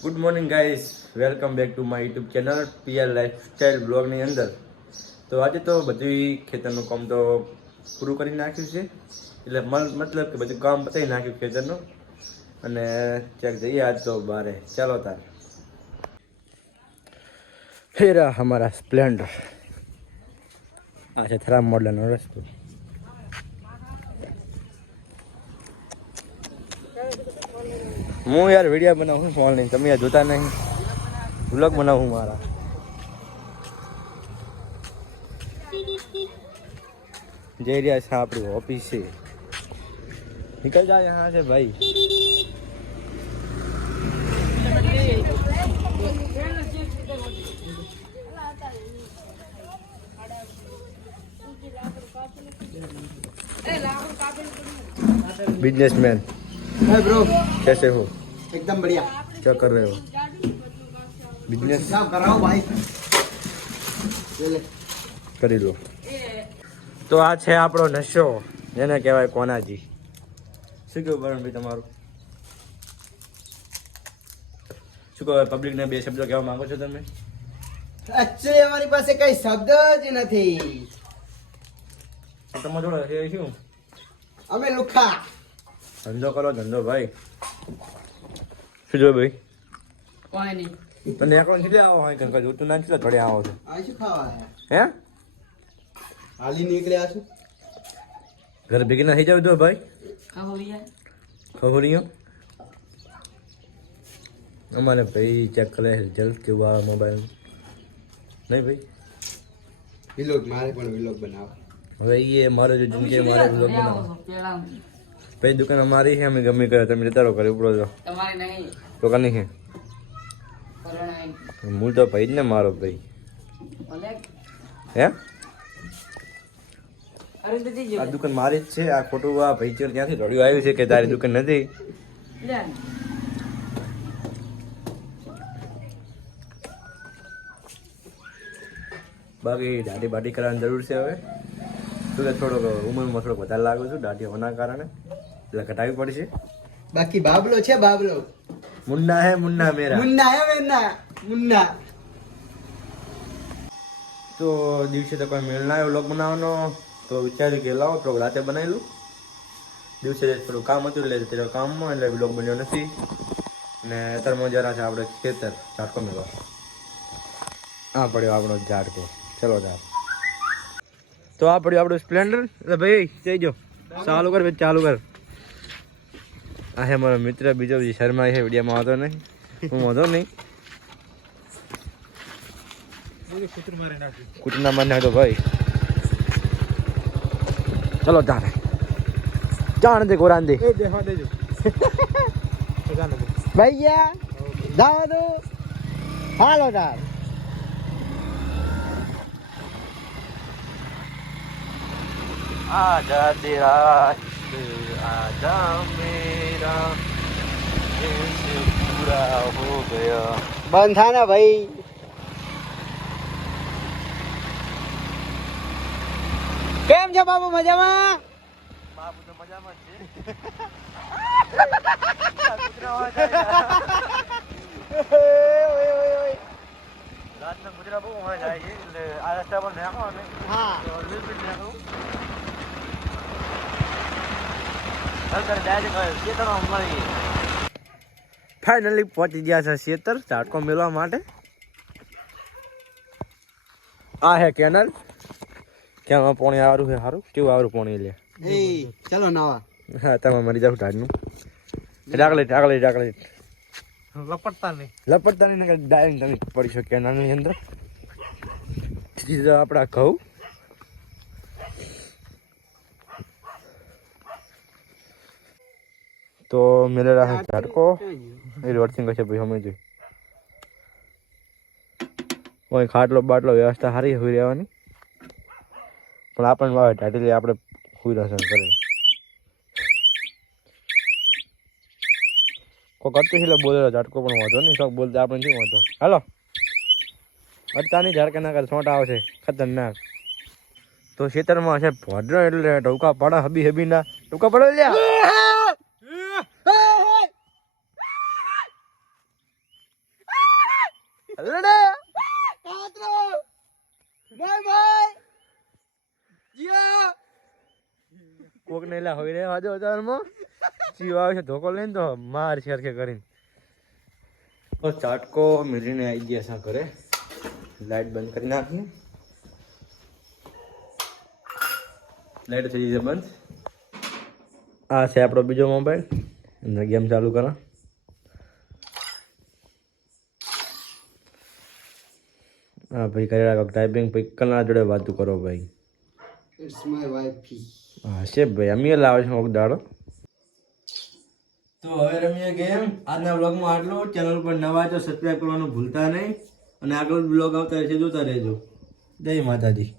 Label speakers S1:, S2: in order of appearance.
S1: Good morning guys welcome back to my YouTube channel PR lifestyle બ્લોગની અંદર. તો આજે તો બધી ખેતરનું કામ તો પૂરું કરી નાખ્યું છે. એટલે મતલબ કે બધું કામ પતાવી નાખ્યું ખેતરનું. અને ક્યાંક જઈએ આજ તો બારે. ચાલો તાર. હેરા અમારા સ્પ્લેન્ડર. આ છે થરા મોડલનો રસ્તો. હું યાર વિડીયો બનાવું ફોન લઈને તમે યાર જોતા નહીં વ્લોગ બનાવું મારા જઈ રહ્યા છે આપણી ઓફિસ છે નીકળ જાય યહાં છે ભાઈ बिजनेसमैन
S2: है ब्रो
S1: कैसे हो
S2: एकदम बढ़िया
S1: क्या कर रहे हो बिजनेस
S2: हिसाब कर रहा हूँ भाई ले ले
S1: કરી લો તો આ છે આપણો નશો જેને કહેવાય કોનાજી શું કેવું ભરણભાઈ તમારું શું કહો પબ્લિકને બે શબ્દો કહેવા માંગો છો તમે
S2: એકચ્યુઅલી અમારી પાસે કઈ શબ્દ જ નથી
S1: તમારા જોડે છે શું
S2: અમે લુખા
S1: ધંધો કરો ધંધો ભાઈ. શું જો ભાઈ?
S2: કોઈ નહીં.
S1: તને એકલો કેટલે આવો હોય કંઈક જોતું ના કેટલા થોડે આવો છો?
S2: આ શું ખાવા હે?
S1: હે?
S2: હાલી નીકળ્યા છું?
S1: ઘરે ભેગી ના થઈ જાવ તો ભાઈ? ખબરિયો અમારે ભાઈ ચેક કરે રિઝલ્ટ કેવું આવે મોબાઈલ નહીં ભાઈ?
S2: વિલોગ મારે પણ વિલોગ બનાવો.
S1: હવે એ મારો જો જિંદગી મારે વિલોગ બનાવો. ભાઈ દુકાન અમારી છે અમે ગમે કરે તમે ઉપડો તો
S3: તમારે નહીં.
S1: તો કની છે?
S3: પરણાય
S1: મૂળ તો ભાઈ જ ને મારો ભાઈ. હે? આ દુકાન મારી જ છે આ ખોટું આ ભાઈ છે ત્યાંથી રડ્યું આવ્યું છે કે તારી દુકાન નથી? બાકી દાઢી બાટી કરવાની જરૂર છે હવે. શું થોડોક ઉંમરમાં થોડોક વધારે લાગુ છું દાઢી હોવાના કારણે. એટલે ઘટાડવી પડશે.
S2: બાકી બાબલો છે બાબલો.
S1: મુન્ના હે મુન્ના મેરા.
S2: મુન્ના હે મેરા મુન્ના.
S1: તો દિવસે તો કોઈ મેળ ના આવ્યો લોક બનાવવાનો. તો વિચાર્યું કે લાવો તો રાતે બનાવેલું. દિવસે થોડું કામ હતું એટલે તે કામમાં એટલે બ્લોગ બન્યો નથી. ને અત્યારમાં જરા છે આપણે ખેતર ઝાટકો મેળો આ પડ્યો આપણો ઝાટકો ચલો ઝાડ. તો આ પડ્યું આપણું સ્પ્લેન્ડર. એટલે ભાઈ જઈ જો. ચાલુ કર ભાઈ ચાલુ કર. આ હે મારો મિત્ર બીજો જે શર્મા છે વિડીયોમાં આવતો નહીં. હું વાંધો નહીં. કુટના મારી નાખ્યો ભાઈ. ચલો તારે જાણ દે ગોરાન દે.
S2: ભૈયા જાઓ હાલો તાર
S1: આઝાદી રાષ્ટ્ર મે
S2: બંધ થા ને ભાઈ. કેમ છો બાબુ મજામાં?
S1: બાબુ તો મજામાં છે. ગુજરાત બહુ હોવા જાય છે એટલે આ રસ્તા પણ
S2: હા
S1: ફાઇનલી પહોંચી ગયા છે શેતર ઝાટકો મેળવા માટે. આ હે કેનલ. ક્યાં પોણી આવરું છે સારું. કેવું આવરું પોણી લે?
S2: ચાલો ચલો નવા.
S1: હા તમે મરી જાવ ઢાળનું ડાકલે ડાકલે ડાકલે
S2: લપટતા નહીં.
S1: લપટતા નહીં ડાયરેક્ટ તમે પડી શકો કેનલની અંદર. સીધા આપણા ઘઉં. તો મેલે છે ઝાટકો એ રોડસિંગ છે ભાઈ અમે જોઈ કોઈ ખાટલો બાટલો વ્યવસ્થા સારી હોઈ રહેવાની પણ આપણને વાવે ટાટેલી આપણે હોઈ રહેશે કરે કોઈ કરતું છે એટલે બોલેલો ઝાટકો પણ વાંધો નહીં શોખ બોલતા આપણે શું વાંધો હાલો અટકાની ઝાડકા ના કરે છોટા આવશે ખતરનાક તો ખેતરમાં છે ભદ્ર એટલે ટોકા પાડા હબી હબી ના ટોકા પડો લ્યા હલડે
S2: કાતરો બાય ભાઈ! જીયા!
S1: કોક ને લા હોય રે વાજો હજારમાં. જીવ આવે છે ધોકો લઈને તો માર છે કે કરીને. બસ ચાટકો મિલીને આવી ગયા છે ઘરે. લાઈટ બંધ કરી નાખી લાઈટ થઈ ગઈ છે બંધ. આ છે આપણો બીજો મોબાઈલ. અંદર ગેમ ચાલુ કરો. હા ભાઈ કરી રાખો ટાઈપિંગ ભાઈ કના જોડે વાતું કરો ભાઈ.
S2: ઇટ્સ માય વાઇફ
S1: હા છે ભાઈ અમે લાવે છે કોક દાડો. તો હવે રમીએ ગેમ. આજના બ્લોગમાં આટલું. ચેનલ પર નવા છો સબસ્ક્રાઈબ કરવાનું ભૂલતા નહીં. અને આગળ બ્લોગ આવતા રહેશે જોતા રહેજો. જય માતાજી.